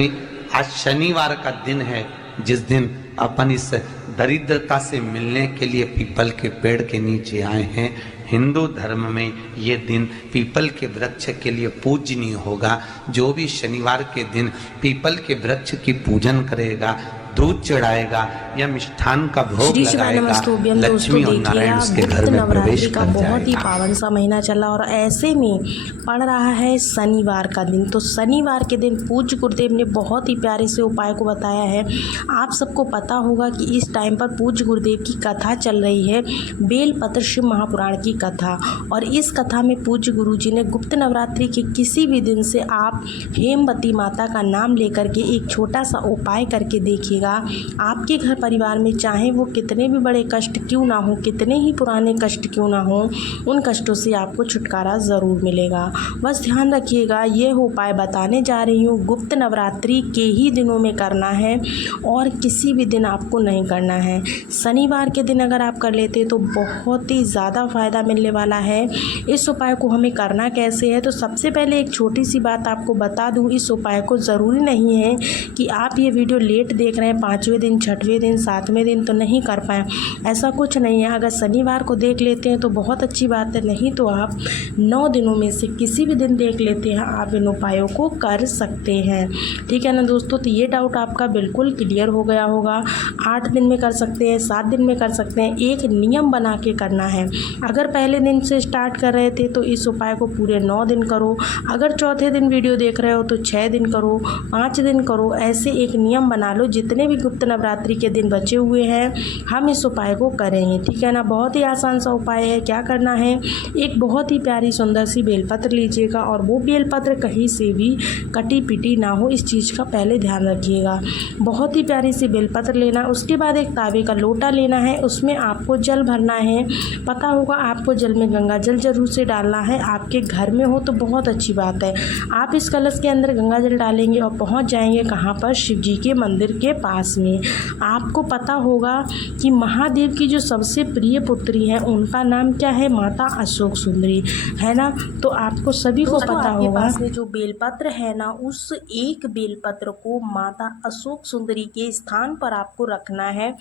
आज शनिवार का दिन है, जिस दिन अपन इस दरिद्रता से मिलने के लिए पीपल के पेड़ के नीचे आए हैं। हिंदू धर्म में ये दिन पीपल के वृक्ष के लिए पूजनीय होगा। जो भी शनिवार के दिन पीपल के वृक्ष की पूजन करेगा, दूध चढ़ाएगा या मिष्ठान का भोग लगाएगा, लक्ष्मी और नारायण उसके घर में प्रवेश का कर बहुत ही जाएगा। पावन सा महीना चला और ऐसे में पड़ रहा है शनिवार का दिन। तो शनिवार के दिन पूज्य गुरुदेव ने बहुत ही प्यारे से उपाय को बताया है। आप सबको पता होगा कि इस टाइम पर पूज्य गुरुदेव की कथा चल रही है, बेलपत्र शिव महापुराण की कथा। और इस कथा में पूज्य गुरु जी ने गुप्त नवरात्रि के किसी भी दिन से आप हेमवती माता का नाम लेकर के एक छोटा सा उपाय करके देखिए। आपके घर परिवार में चाहे वो कितने भी बड़े कष्ट क्यों ना हो, कितने ही पुराने कष्ट क्यों ना हो, उन कष्टों से आपको छुटकारा ज़रूर मिलेगा। बस ध्यान रखिएगा, ये उपाय बताने जा रही हूँ गुप्त नवरात्रि के ही दिनों में करना है और किसी भी दिन आपको नहीं करना है। शनिवार के दिन अगर आप कर लेते तो बहुत ही ज़्यादा फ़ायदा मिलने वाला है। इस उपाय को हमें करना कैसे है, तो सबसे पहले एक छोटी सी बात आपको बता दूँ। इस उपाय को ज़रूरी नहीं है कि आप ये वीडियो लेट देख रहे हैं, 5वें दिन, 6वें दिन, 7वें दिन तो नहीं कर पाएँ, ऐसा कुछ नहीं है। अगर शनिवार को देख लेते हैं तो बहुत अच्छी बात है, नहीं तो आप 9 दिनों में से किसी भी दिन देख लेते हैं, आप इन उपायों को कर सकते हैं। ठीक है ना दोस्तों, तो ये डाउट आपका बिल्कुल क्लियर हो गया होगा। 8 दिन में कर सकते हैं, 7 दिन में कर सकते हैं। एक नियम बना के करना है। अगर पहले दिन से स्टार्ट कर रहे थे तो इस उपाय को पूरे 9 दिन करो। अगर चौथे दिन वीडियो देख रहे हो तो 6 दिन करो, 5 दिन करो। ऐसे एक नियम बना लो, जितने भी गुप्त नवरात्रि के दिन बचे हुए हैं हम इस उपाय को करेंगे। ठीक है ना, बहुत ही आसान सा उपाय है। क्या करना है, एक बहुत ही प्यारी सुंदर सी बेलपत्र लीजिएगा और वो बेलपत्र कहीं से भी कटी पिटी ना हो, इस चीज़ का पहले ध्यान रखिएगा। बहुत ही प्यारी सी बेलपत्र लेना। उसके बाद एक तावे का लोटा लेना है, उसमें आपको जल भरना है। पता होगा आपको जल में गंगा जल जरूर से डालना है। आपके घर में हो तो बहुत अच्छी बात है। आप इस कलश के अंदर गंगा जल डालेंगे और पहुंच जाएंगे कहाँ पर, शिव जी के मंदिर के पास में। आपको पता होगा कि महादेव की जो सबसे प्रिय पुत्री है उनका नाम क्या है, माता अशोक सुंदरी, है ना। तो आपको सभी को पता होगा पास में जो बेलपत्र है ना, उस एक बेलपत्र को माता अशोक सुंदरी के स्थान पर आपको रखना है।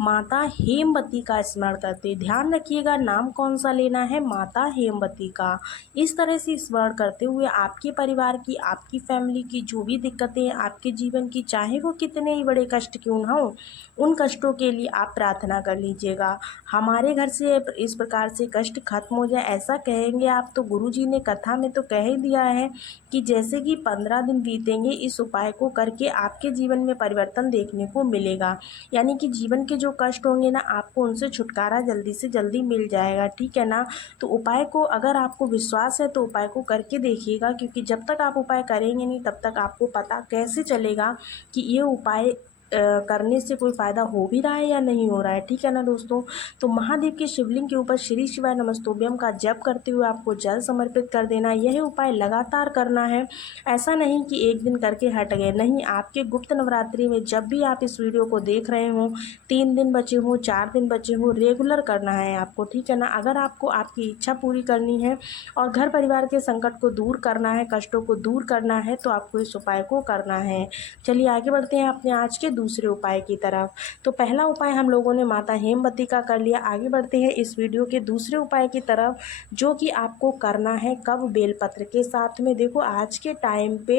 माता हेमवती का स्मरण करते, ध्यान रखिएगा नाम कौन सा लेना है, माता हेमवती का। इस तरह से स्मरण करते हुए आपके परिवार की, आपकी फैमिली की जो भी दिक्कतें हैं आपके जीवन की, चाहे वो कितने ही बड़े कष्ट क्यों ना हो, उन कष्टों के लिए आप प्रार्थना कर लीजिएगा। हमारे घर से इस प्रकार से कष्ट खत्म हो जाए, ऐसा कहेंगे आप। तो गुरुजी ने कथा में तो कह ही दिया है कि जैसे कि 15 दिन बीतेंगे इस उपाय को करके आपके जीवन में परिवर्तन देखने को मिलेगा। यानी कि जीवन के जो कष्ट होंगे ना, आपको उनसे छुटकारा जल्दी से जल्दी मिल जाएगा। ठीक है ना, तो उपाय को अगर आपको विश्वास है तो उपाय को करके देखिएगा, क्योंकि जब तक आप उपाय करेंगे नहीं तब तक आपको पता कैसे चलेगा कि ये उपाय करने से कोई फ़ायदा हो भी रहा है या नहीं हो रहा है। ठीक है ना दोस्तों, तो महादेव के शिवलिंग के ऊपर श्री शिवाय नमस्तुभ्यम का जप करते हुए आपको जल समर्पित कर देना। यह उपाय लगातार करना है, ऐसा नहीं कि एक दिन करके हट गए, नहीं। आपके गुप्त नवरात्रि में जब भी आप इस वीडियो को देख रहे हो, 3 दिन बचे हो, 4 दिन बचे हो, रेगुलर करना है आपको। ठीक है ना, अगर आपको आपकी इच्छा पूरी करनी है और घर परिवार के संकट को दूर करना है, कष्टों को दूर करना है, तो आपको इस उपाय को करना है। चलिए आगे बढ़ते हैं अपने आज के दूसरे उपाय की तरफ। तो पहला उपाय हम लोगों ने माता हेमवती का कर लिया। आगे बढ़ते हैं इस वीडियो के दूसरे उपाय की तरफ, जो कि आपको करना है कब, बेलपत्र के साथ में। देखो आज के टाइम पे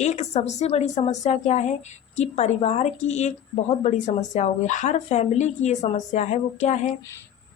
एक सबसे बड़ी समस्या क्या है कि परिवार की एक बहुत बड़ी समस्या हो गई, हर फैमिली की ये समस्या है। वो क्या है,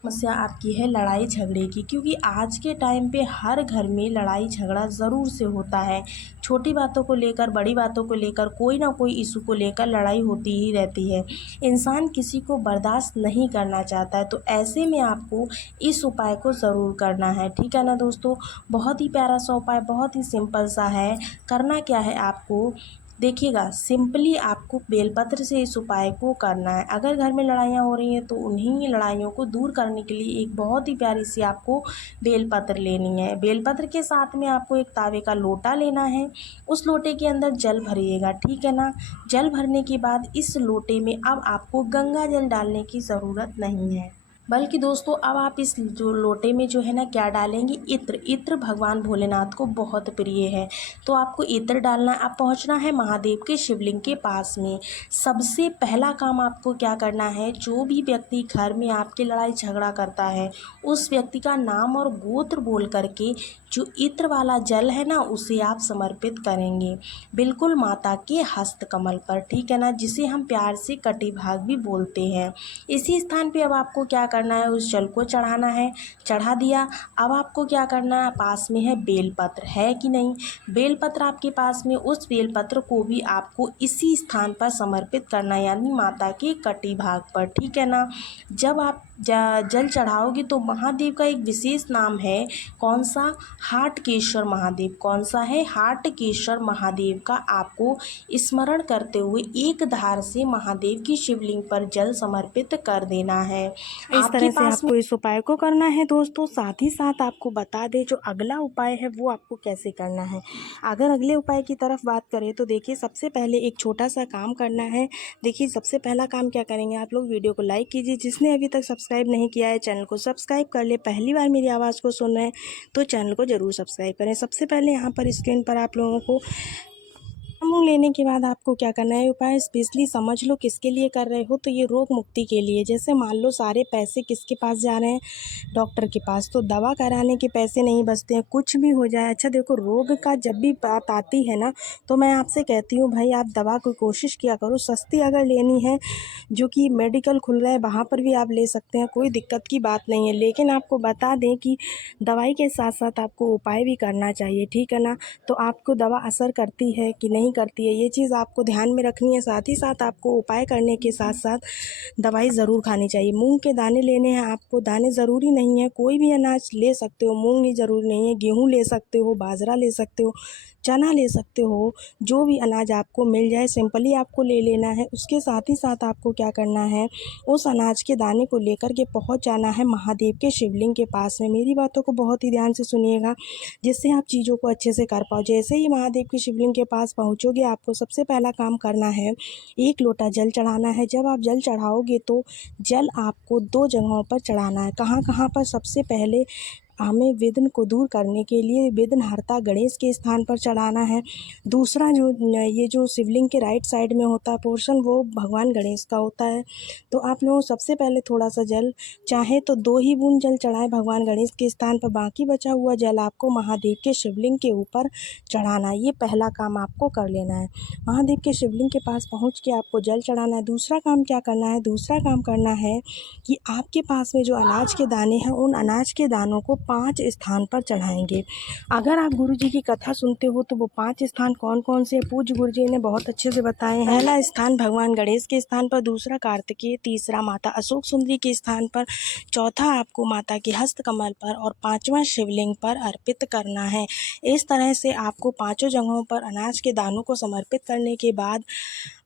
समस्या आपकी है लड़ाई झगड़े की। क्योंकि आज के टाइम पे हर घर में लड़ाई झगड़ा ज़रूर से होता है। छोटी बातों को लेकर, बड़ी बातों को लेकर, कोई ना कोई इशू को लेकर लड़ाई होती ही रहती है। इंसान किसी को बर्दाश्त नहीं करना चाहता है, तो ऐसे में आपको इस उपाय को ज़रूर करना है। ठीक है ना दोस्तों, बहुत ही प्यारा सा उपाय, बहुत ही सिंपल सा है। करना क्या है आपको, देखिएगा, सिंपली आपको बेलपत्र से इस उपाय को करना है। अगर घर में लड़ाइयाँ हो रही हैं तो उन्हीं लड़ाइयों को दूर करने के लिए एक बहुत ही प्यारी सी आपको बेलपत्र लेनी है। बेलपत्र के साथ में आपको एक तावे का लोटा लेना है, उस लोटे के अंदर जल भरिएगा। ठीक है ना, जल भरने के बाद इस लोटे में अब आपको गंगा जल डालने की ज़रूरत नहीं है। बल्कि दोस्तों अब आप इस जो लोटे में जो है ना क्या डालेंगे, इत्र। इत्र भगवान भोलेनाथ को बहुत प्रिय है, तो आपको इत्र डालना है। अब पहुंचना है महादेव के शिवलिंग के पास में। सबसे पहला काम आपको क्या करना है, जो भी व्यक्ति घर में आपके लड़ाई झगड़ा करता है उस व्यक्ति का नाम और गोत्र बोल करके जो इत्र वाला जल है ना उसे आप समर्पित करेंगे, बिल्कुल माता के हस्त कमल पर, ठीक है ना, जिसे हम प्यार से कटी भाग भी बोलते हैं। इसी स्थान पे अब आपको क्या करना है, उस जल को चढ़ाना है। चढ़ा दिया। अब आपको क्या करना है, पास में है बेलपत्र, है कि नहीं, बेलपत्र आपके पास में, उस बेलपत्र को भी आपको इसी स्थान पर समर्पित करना है, यानी माता के कटी भाग पर, ठीक है ना। जब आप जल चढ़ाओगे तो महादेव का एक विशेष नाम है, कौन सा, हाटकेश्वर महादेव। कौन सा है, हाटकेश्वर महादेव का आपको स्मरण करते हुए एक धार से महादेव की शिवलिंग पर जल समर्पित कर देना है। इस आपके तरह से पास में आपको इस उपाय को करना है दोस्तों। साथ ही साथ आपको बता दें जो अगला उपाय है वो आपको कैसे करना है। अगर अगले उपाय की तरफ बात करें तो देखिए सबसे पहले एक छोटा सा काम करना है। देखिए सबसे पहला काम क्या करेंगे, आप लोग वीडियो को लाइक कीजिए, जिसने अभी तक सब्सक्राइब नहीं किया है चैनल को सब्सक्राइब कर ले। पहली बार मेरी आवाज़ को सुन रहे हैं तो चैनल को ज़रूर सब्सक्राइब करें। सबसे पहले यहाँ पर स्क्रीन पर आप लोगों को मूंग लेने के बाद आपको क्या करना है, उपाय स्पेशली समझ लो किसके लिए कर रहे हो, तो ये रोग मुक्ति के लिए। जैसे मान लो सारे पैसे किसके पास जा रहे हैं, डॉक्टर के पास, तो दवा कराने के पैसे नहीं बचते हैं, कुछ भी हो जाए। अच्छा देखो, रोग का जब भी बात आती है ना तो मैं आपसे कहती हूँ भाई आप दवा की कोशिश किया करो, सस्ती अगर लेनी है जो कि मेडिकल खुल रहा है वहाँ पर भी आप ले सकते हैं, कोई दिक्कत की बात नहीं है। लेकिन आपको बता दें कि दवाई के साथ साथ आपको उपाय भी करना चाहिए, ठीक है ना। तो आपको दवा असर करती है कि नहीं करती है, ये चीज़ आपको ध्यान में रखनी है। साथ ही साथ आपको उपाय करने के साथ साथ दवाई ज़रूर खानी चाहिए। मूंग के दाने लेने हैं आपको, दाने ज़रूरी नहीं है, कोई भी अनाज ले सकते हो, मूंग ही ज़रूरी नहीं है, गेहूँ ले सकते हो, बाजरा ले सकते हो, चना ले सकते हो, जो भी अनाज आपको मिल जाए सिंपली आपको ले लेना है। उसके साथ ही साथ आपको क्या करना है, उस अनाज के दाने को लेकर के पहुंच जाना है महादेव के शिवलिंग के पास में। मेरी बातों को बहुत ही ध्यान से सुनिएगा जिससे आप चीज़ों को अच्छे से कर पाओ। जैसे ही महादेव के शिवलिंग के पास पहुंचोगे आपको सबसे पहला काम करना है, एक लोटा जल चढ़ाना है। जब आप जल चढ़ाओगे तो जल आपको 2 जगहों पर चढ़ाना है। कहाँ कहाँ पर, सबसे पहले हमें विघ्न को दूर करने के लिए विघ्नहर्ता गणेश के स्थान पर चढ़ाना है। दूसरा जो ये जो शिवलिंग के राइट साइड में होता है पोर्शन वो भगवान गणेश का होता है। तो आप लोगों सबसे पहले थोड़ा सा जल, चाहे तो 2 ही बूंद जल चढ़ाएं भगवान गणेश के स्थान पर, बाकी बचा हुआ जल आपको महादेव के शिवलिंग के ऊपर चढ़ाना है। ये पहला काम आपको कर लेना है, महादेव के शिवलिंग के पास पहुँच के आपको जल चढ़ाना है। दूसरा काम क्या करना है, दूसरा काम करना है कि आपके पास में जो अनाज के दाने हैं उन अनाज के दानों को 5 स्थान पर चढ़ाएंगे। अगर आप गुरु जी की कथा सुनते हो तो वो 5 स्थान कौन कौन से पूज्य गुरु जी ने बहुत अच्छे से बताए हैं। पहला स्थान भगवान गणेश के स्थान पर, दूसरा कार्तिकेय, तीसरा माता अशोक सुंदरी के स्थान पर, चौथा आपको माता के हस्त कमल पर और 5वां शिवलिंग पर अर्पित करना है। इस तरह से आपको 5 जगहों पर अनाज के दानों को समर्पित करने के बाद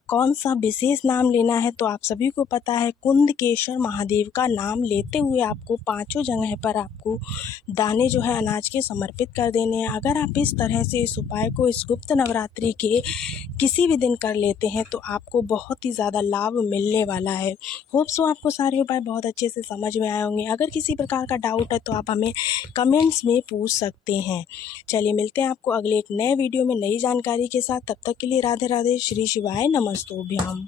कौन सा विशेष नाम लेना है, तो आप सभी को पता है कुंदकेश्वर महादेव का नाम लेते हुए आपको 5 जगह पर आपको दाने जो है अनाज के समर्पित कर देने हैं। अगर आप इस तरह से इस उपाय को इस गुप्त नवरात्रि के किसी भी दिन कर लेते हैं तो आपको बहुत ही ज़्यादा लाभ मिलने वाला है। होप सो आपको सारे उपाय बहुत अच्छे से समझ में आए होंगे। अगर किसी प्रकार का डाउट है तो आप हमें कमेंट्स में पूछ सकते हैं। चलिए मिलते हैं आपको अगले एक नए वीडियो में नई जानकारी के साथ। तब तक के लिए राधे राधे, श्री शिवाय नमस्तुभ्यम।